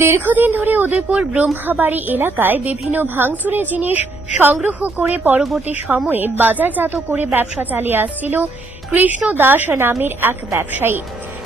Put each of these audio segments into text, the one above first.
দীর্ঘদিন ধরে উদয়পুর ব্রহ্মাবাড়ি এলাকায় বিভিন্ন ভাঙচুরের জিনিস সংগ্রহ করে পরবর্তী সময়ে বাজারজাত করে ব্যবসা চালিয়ে আসছিল কৃষ্ণ দাস নামের এক ব্যবসায়ী।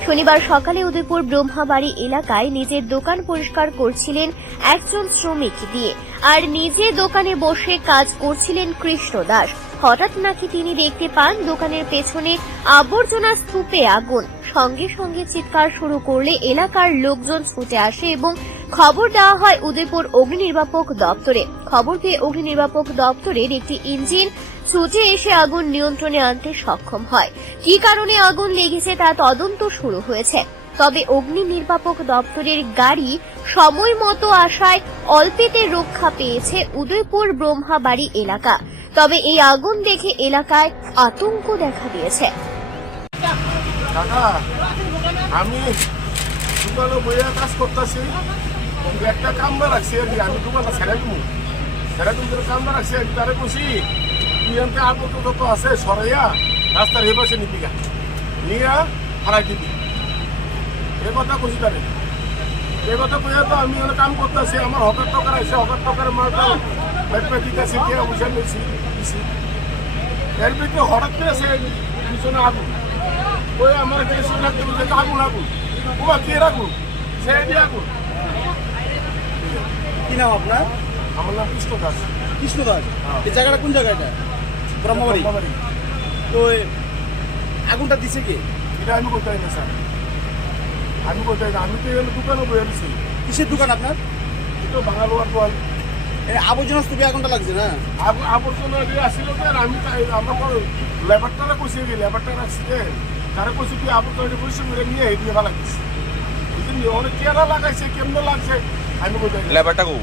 শনিবার সকালে উদয়পুর ব্রহ্মাবাড়ি এলাকায় নিজের দোকান পরিষ্কার করছিলেন একজন শ্রমিক দিয়ে আর নিজে দোকানে বসে কাজ করছিলেন কৃষ্ণ দাস। হঠাৎ নাকি তিনি দেখতে পান দোকানের পেছনে আবর্জনা স্তূপে আগুন। সঙ্গে সঙ্গে চিৎকার শুরু করলে এলাকার লোকজন ছুটে আসে এবং খবর দেওয়া হয় উদয়পুর অগ্নি নির্বাপক দপ্তরে। খবর পেয়ে অগ্নি নির্বাপক দপ্তরের একটি ইঞ্জিন ছুটে এসে আগুন নিয়ন্ত্রণে আনতে সক্ষম হয়। কি কারণে আগুন লেগেছে তা তদন্ত শুরু হয়েছে। তবে অগ্নি নির্বাপক দপ্তরের গাড়ি সময় মতো আসায় অল্পেতে রক্ষা পেয়েছে উদয়পুর ব্রহ্মাবাড়ি এলাকা। তবে এই আগুন দেখে এলাকায় আতঙ্ক দেখা দিয়েছে। কাকা আমি দোকানে বইয়া কাজ করতেছি একটা কামরা রাখছি আর কি, আমি দোকানটা ছেড়ে দিব ছেড়ে তোর কামরা রাখছি আর তারে খুশি তুই আমাকে আবদ্ধ যত আছে, সরাইয়া রাস্তার এ পাশে নিবি গা। নিয়ে হারাই দিবি। এ কথা খুশি তারে। এ কথা কইয়া তো আমি ওখানে কাম করতেছি, আমার হকার টকার আছে, হকার টকার মারটা পেটপে দিতেছি কে বুঝে নিয়েছি। এর ভিতরে হঠাৎ করে সে পিছনে আগুন। ওই আমার কাছে শোনা কেউ যে আগুন আগুন ওমা কে রাখুন সে দিয়ে আগুন কি নাম আপনার? আমার নাম কৃষ্ণ দাস। কৃষ্ণ দাস? হ্যাঁ। এই জায়গাটা কোন জায়গা এটা? ব্রহ্মবাড়ি। ব্রহ্মবাড়ি। তো এ, আগুনটা দিছে কে? এটা আমি না স্যার। আমি করতে না। আমি তো এখানে দোকানে বয়ে দিছি কিসের দোকান আপনার? কিন্তু বাঙালোয়ার দোয়াল এ, আবর্জনা স্তূপে আগুনটা লাগছে না? আব- আবর্জনা আসছিল আমি আমার লেবারটারা তারা কইছে তুই আবর্জনা পরিশ্রম করে নিয়ে এই দিয়ে ভালো লাগছে বুঝলি অনেক কেরা লাগাইছে কেমন লাগছে আমি কোথায় লেবারটা কো।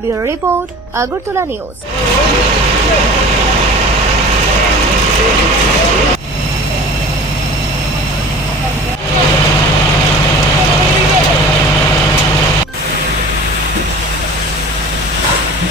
Bureau report Agartala news.